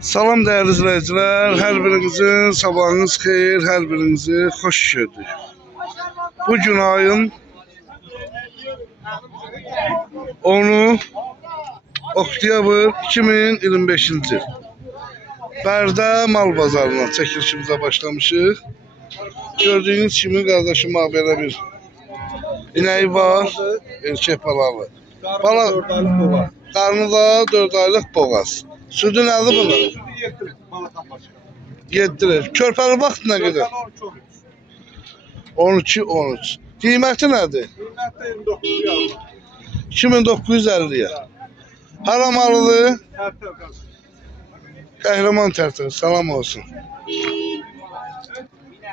Salam değerli izleyiciler, her birinizin sabahınız xeyir, her birinizi hoş gördük. Bugün ayın 10'u oktyabr 2025. yıl. Bərdə mal bazarına çəkilişimizə başlamışıq. Gördüğünüz kimi kardeşim belə bir inəyi var, erkek balalı. Qarnı da 4 aylıq boğaz. Südü nədir bunun? 7 lira. Körpəli vaxt nə qədər? 12-13. Qiyməti nədir? 2950'ye. Hara malıdır? Qəhrəman Tərtər. Salam olsun.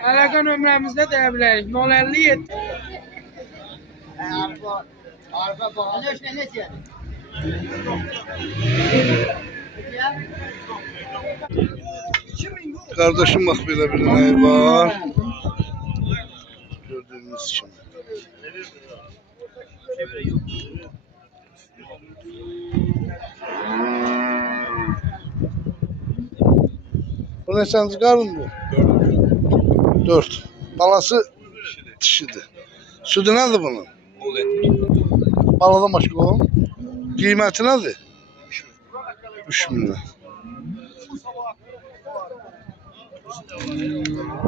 Əlaqə nömrəmizdə deyə bilərik. 057 Kardeşim bak belə bir inəyi var. Gördüğünüz kimi. Bu neçənci qarın bu? 4. Balası dişidir. Südü nədir bunun? Balada başqa o. Qiyməti nədir? 3000 lira.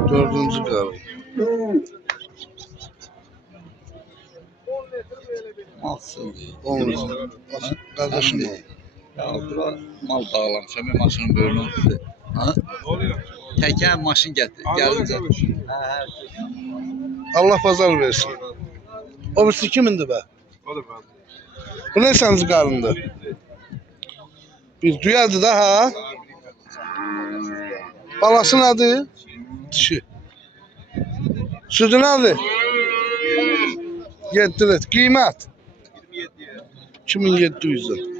4. qarın. Malsın. 10 lira. Kardeşim o. Ya bura mal bağlamışam, ben maşının böyrünü oldu. Ha? Təkən maşın gəlincə. Allah pazar versin. O birisi kimindir be? Bu ne sənci qarındır? Bir düyadır da ha? Balası nədir? Dişi. Südü nədir? 7 lira. Qiymət? 2700 lira.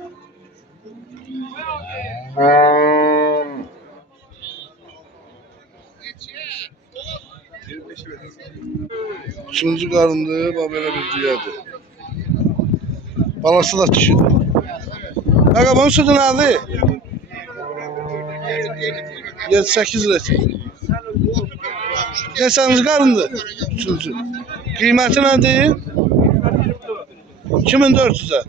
Üçüncü qarındır, bax belə bir düyadır. Balası da dişidir. Qaqa bunun südü nədir? 7-8 litre. Neçənci qarındır? Üçüncü. Qiyməti nədir? 2400'e.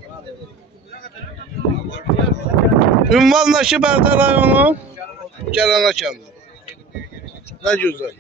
Ünvandaşı Bərdə rayonu Gələnə kəndi. Nə gözəl.